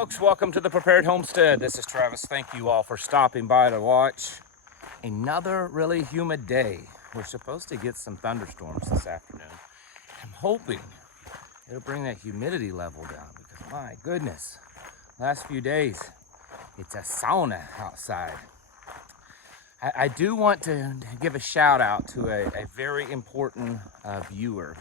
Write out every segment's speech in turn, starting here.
folks, welcome to the Prepared Homestead. This is Travis. Thank you all for stopping by to watch another really humid day. We're supposed to get some thunderstorms this afternoon. I'm hoping it'll bring that humidity level down because my goodness, last few days, it's a sauna outside. I do want to give a shout out to a very important viewer.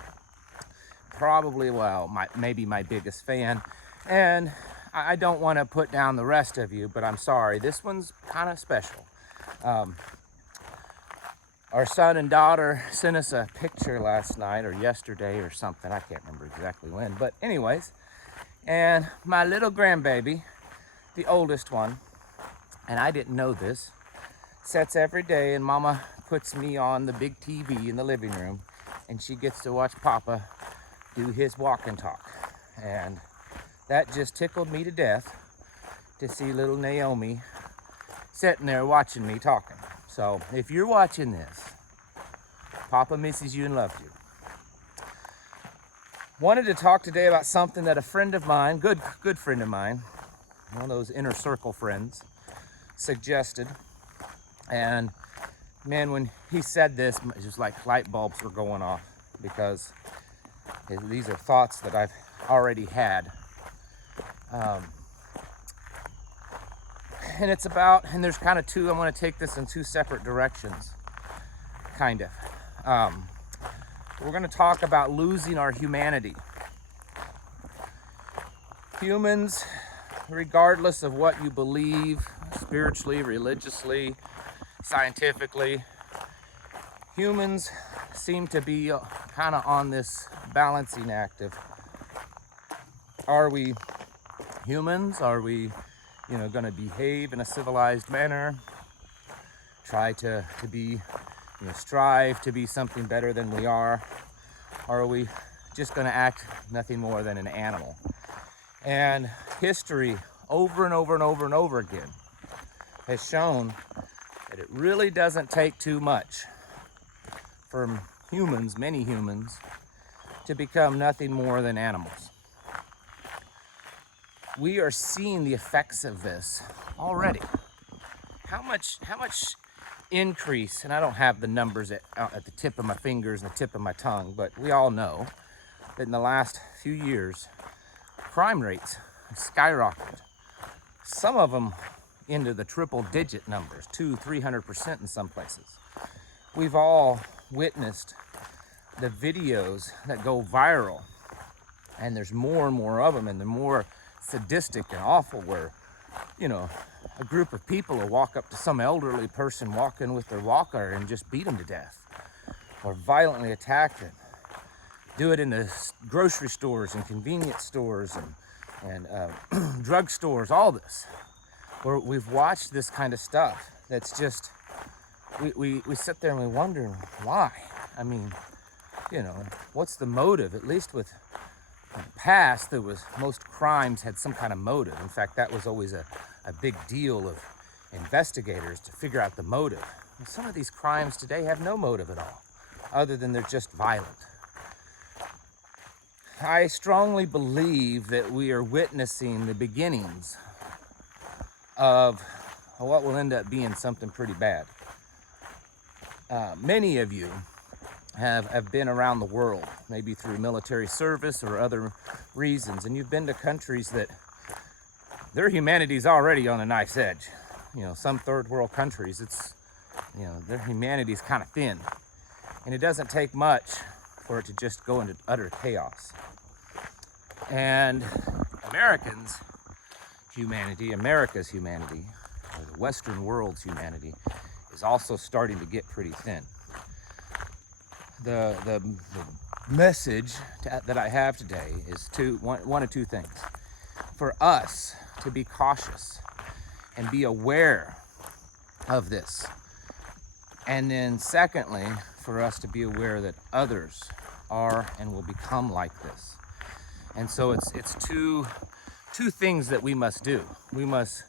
Probably, well, maybe my biggest fan. And I don't want to put down the rest of you, but I'm sorry. This one's kind of special. Our son and daughter sent us a picture last night or yesterday or something. I can't remember exactly when. But anyways, and my little grandbaby, the oldest one, and I didn't know this, sits every day and Mama puts me on the big TV in the living room and she gets to watch Papa do his walk and talk. And that just tickled me to death to see little Naomi sitting there watching me talking. So if you're watching this, Papa misses you and loves you. Wanted to talk today about something that a friend of mine, good friend of mine, one of those inner circle friends, suggested. And man, when he said this, it was like light bulbs were going off because these are thoughts that I've already had. And it's about, and there's kind of two, I want to take this in two separate directions, kind of. We're going to talk about losing our humanity. Humans, regardless of what you believe, spiritually, religiously, scientifically, humans seem to be kind of on this balancing act of, are we humans? Are we, going to behave in a civilized manner? Try to be, strive to be something better than we are? Or are we just going to act nothing more than an animal? And history, over and over and over and over again, has shown that it really doesn't take too much for humans, many humans, to become nothing more than animals. We are seeing the effects of this already. How much increase, and I don't have the numbers at the tip of my fingers and the tip of my tongue, but we all know that in the last few years, crime rates have skyrocketed. Some of them into the triple digit numbers, 200-300% in some places. We've all witnessed the videos that go viral, and there's more and more of them, and they're more sadistic and awful, where a group of people will walk up to some elderly person walking with their walker and just beat them to death or violently attack them. Do it in the grocery stores and convenience stores and drug stores, all this, where we've watched this kind of stuff that's just, we sit there and we wonder why. I mean, what's the motive? At least with in the past, most crimes had some kind of motive. In fact, that was always a big deal of investigators to figure out the motive. And some of these crimes today have no motive at all, other than they're just violent. I strongly believe that we are witnessing the beginnings of what will end up being something pretty bad. Many of you have been around the world, maybe through military service or other reasons, and you've been to countries that their humanity's already on a knife's edge. Some third world countries, it's, their humanity's kind of thin, and it doesn't take much for it to just go into utter chaos. And America's humanity, or the Western world's humanity, is also starting to get pretty thin. The message that I have today is one of two things. For us to be cautious and be aware of this. And then secondly, for us to be aware that others are and will become like this. And so it's two things that we must do. We must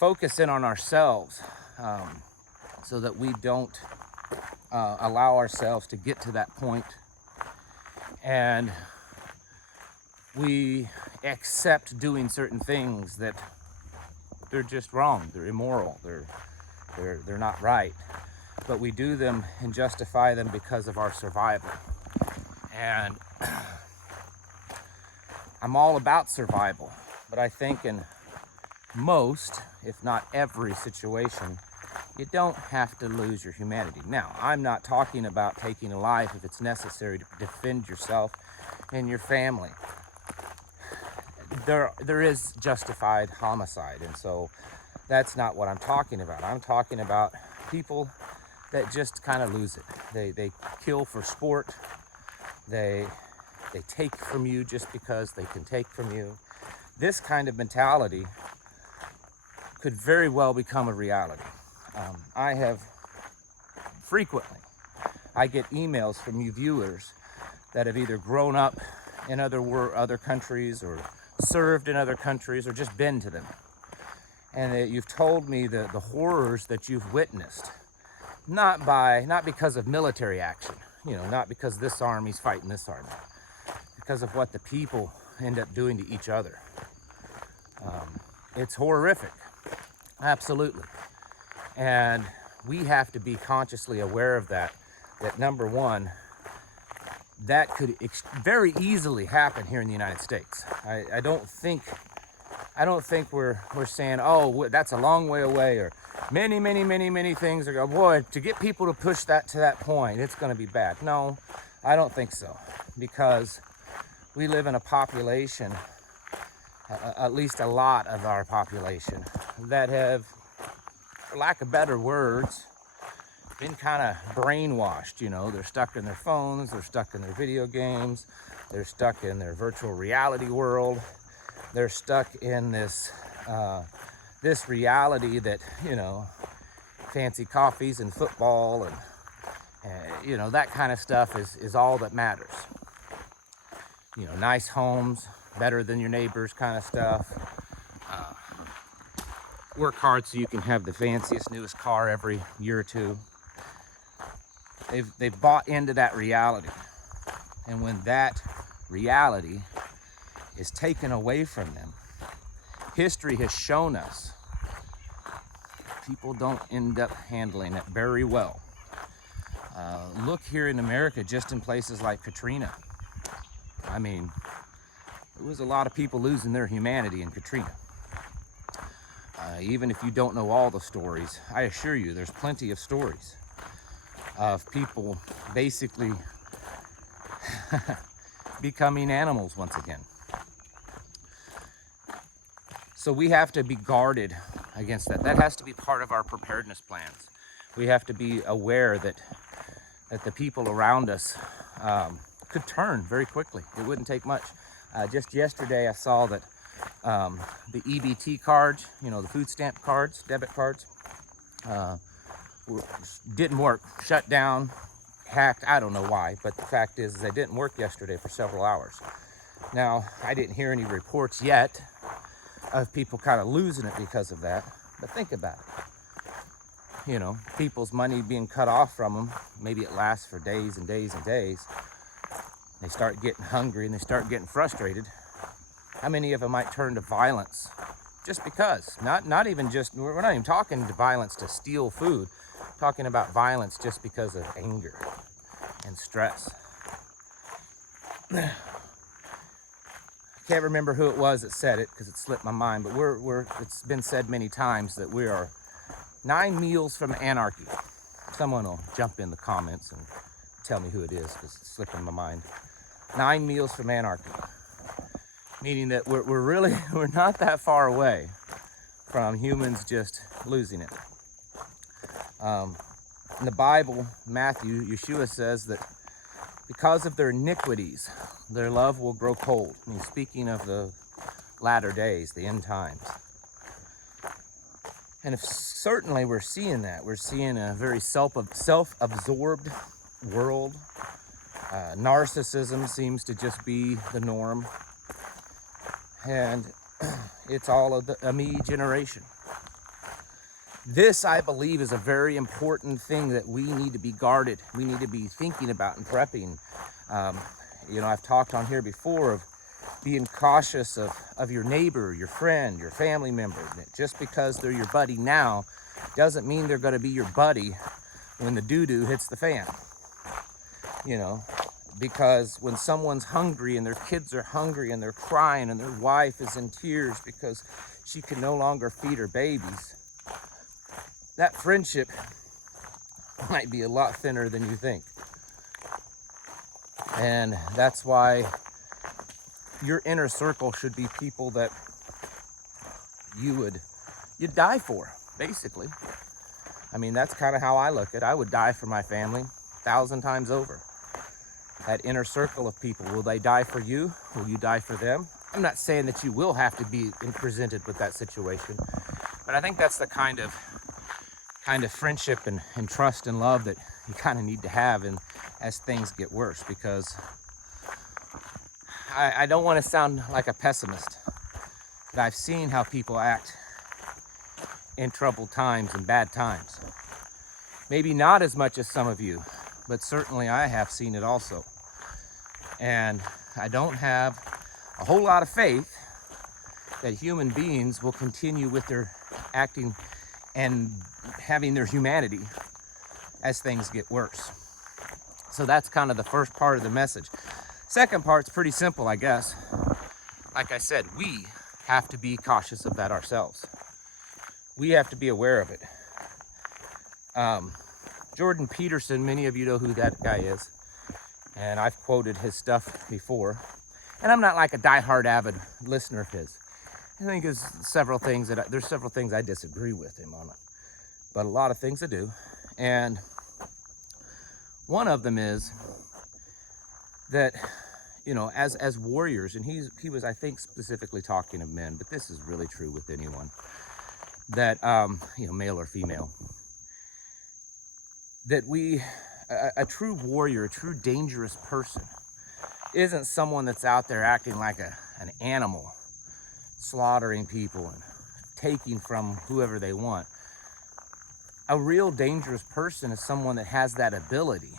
focus in on ourselves so that we don't allow ourselves to get to that point. And we accept doing certain things that they're just wrong, they're immoral, they're not right. But we do them and justify them because of our survival. And I'm all about survival, but I think in most, if not every situation, you don't have to lose your humanity. Now, I'm not talking about taking a life if it's necessary to defend yourself and your family. There is justified homicide, and so that's not what I'm talking about. I'm talking about people that just kind of lose it. They kill for sport. They take from you just because they can take from you. This kind of mentality could very well become a reality. I have frequently, I get emails from you viewers that have either grown up in other countries or served in other countries or just been to them. And that you've told me the horrors that you've witnessed, not because of military action, not because this army's fighting this army, because of what the people end up doing to each other. It's horrific, absolutely. And we have to be consciously aware of that number one, that could very easily happen here in the United States. I don't think we're saying, oh, that's a long way away, or many things are going, boy, to get people to push that to that point, it's going to be bad. No, I don't think so, because we live in a population, at least a lot of our population, that have, for lack of better words, been kind of brainwashed. They're stuck in their phones, they're stuck in their video games, they're stuck in their virtual reality world, they're stuck in this reality that, fancy coffees and football and that kind of stuff is all that matters. Nice homes, better than your neighbors kind of stuff. Work hard so you can have the fanciest, newest car every year or two. They've bought into that reality. And when that reality is taken away from them, history has shown us people don't end up handling it very well. Look here in America, just in places like Katrina. I mean, there was a lot of people losing their humanity in Katrina. Even if you don't know all the stories, I assure you there's plenty of stories of people basically becoming animals once again. So we have to be guarded against that. That has to be part of our preparedness plans. We have to be aware that the people around us could turn very quickly. It wouldn't take much. Just yesterday I saw that the EBT cards, the food stamp cards, debit cards, didn't work, shut down, hacked. I don't know why, but the fact is they didn't work yesterday for several hours. Now, I didn't hear any reports yet of people kind of losing it because of that, but think about it. People's money being cut off from them, maybe it lasts for days and days and days. They start getting hungry and they start getting frustrated. How many of them might turn to violence just because? Not even just, we're not even talking to violence to steal food. We're talking about violence just because of anger and stress. I can't remember who it was that said it because it slipped my mind, but it's been said many times that we are 9 meals from anarchy. Someone will jump in the comments and tell me who it is because it's slipping my mind. 9 meals from anarchy. Meaning that we're not that far away from humans just losing it. In the Bible, Matthew, Yeshua says that because of their iniquities, their love will grow cold. And he's speaking of the latter days, the end times. And certainly we're seeing that. We're seeing a very self-absorbed world. Narcissism seems to just be the norm. And it's all of a me generation. This, I believe, is a very important thing that we need to be guarded. We need to be thinking about and prepping. I've talked on here before of being cautious of your neighbor, your friend, your family member. Just because they're your buddy now doesn't mean they're going to be your buddy when the doo-doo hits the fan. You know, because when someone's hungry and their kids are hungry and they're crying and their wife is in tears because she can no longer feed her babies, that friendship might be a lot thinner than you think. And that's why your inner circle should be people that you'd die for, basically. I mean, that's kind of how I look at it. I would die for my family 1,000 times over. That inner circle of people, will they die for you? Will you die for them? I'm not saying that you will have to be presented with that situation, but I think that's the kind of friendship and trust and love that you kind of need to have as things get worse, because I don't want to sound like a pessimist, but I've seen how people act in troubled times and bad times. Maybe not as much as some of you, but certainly I have seen it also. And I don't have a whole lot of faith that human beings will continue with their acting and having their humanity as things get worse. So that's kind of the first part of the message. Second part's pretty simple, I guess. Like I said, we have to be cautious of that ourselves. We have to be aware of it. Jordan Peterson, many of you know who that guy is, and I've quoted his stuff before. And I'm not like a diehard avid listener of his. I think there's several things I disagree with him on, but a lot of things I do. And one of them is that, you know, as warriors, and he was, I think, specifically talking of men, but this is really true with anyone, that, you know, male or female, that a true warrior, a true dangerous person, isn't someone that's out there acting like an animal, slaughtering people and taking from whoever they want. A real dangerous person is someone that has that ability,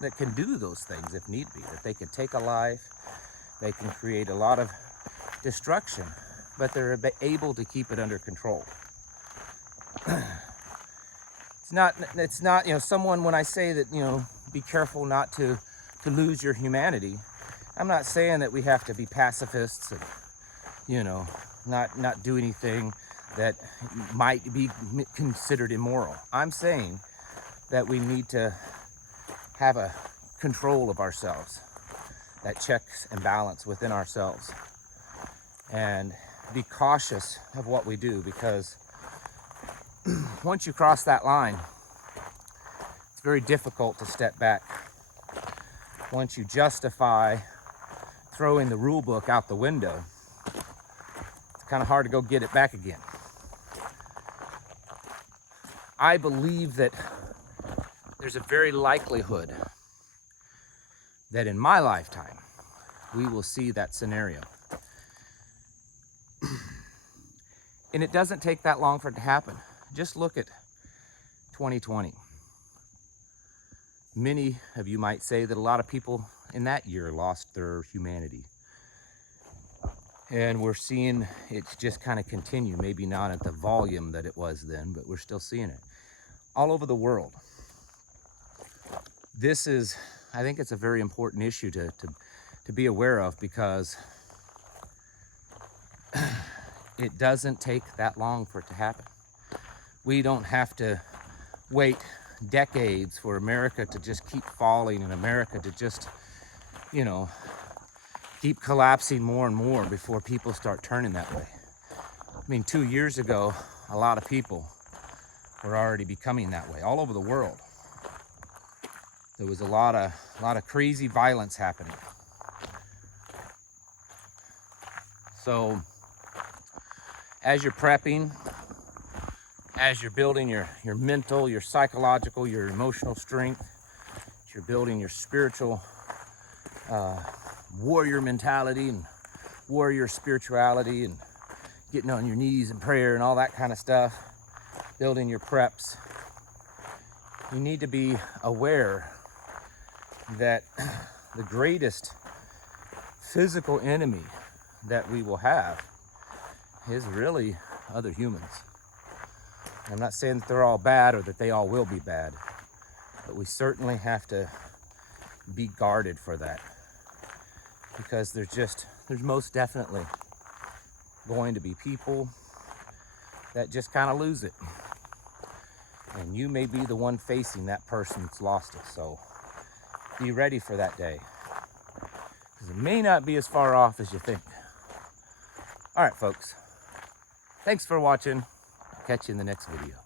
that can do those things if need be, that they can take a life, they can create a lot of destruction, but they're able to keep it under control. It's not, you know, someone, when I say that, you know, be careful not to lose your humanity, I'm not saying that we have to be pacifists and, you know, not do anything that might be considered immoral. I'm saying that we need to have a control of ourselves, that checks and balance within ourselves, and be cautious of what we do, because once you cross that line, it's very difficult to step back. Once you justify throwing the rule book out the window, it's kind of hard to go get it back again. I believe that there's a very likelihood that in my lifetime, we will see that scenario. And it doesn't take that long for it to happen. Just look at 2020. Many of you might say that a lot of people in that year lost their humanity. And we're seeing it just kind of continue, maybe not at the volume that it was then, but we're still seeing it all over the world. This is, I think it's a very important issue to be aware of, because it doesn't take that long for it to happen. We don't have to wait decades for America to just keep falling and America to just, you know, keep collapsing more and more before people start turning that way. I mean, 2 years ago, a lot of people were already becoming that way all over the world. There was a lot of crazy violence happening. So as you're prepping, as you're building your mental, your psychological, your emotional strength, as you're building your spiritual warrior mentality and warrior spirituality, and getting on your knees in prayer and all that kind of stuff, building your preps, you need to be aware that the greatest physical enemy that we will have is really other humans. I'm not saying that they're all bad or that they all will be bad, but we certainly have to be guarded for that, because there's most definitely going to be people that just kind of lose it. And you may be the one facing that person that's lost it. So be ready for that day, because it may not be as far off as you think. All right, folks. Thanks for watching. I'll catch you in the next video.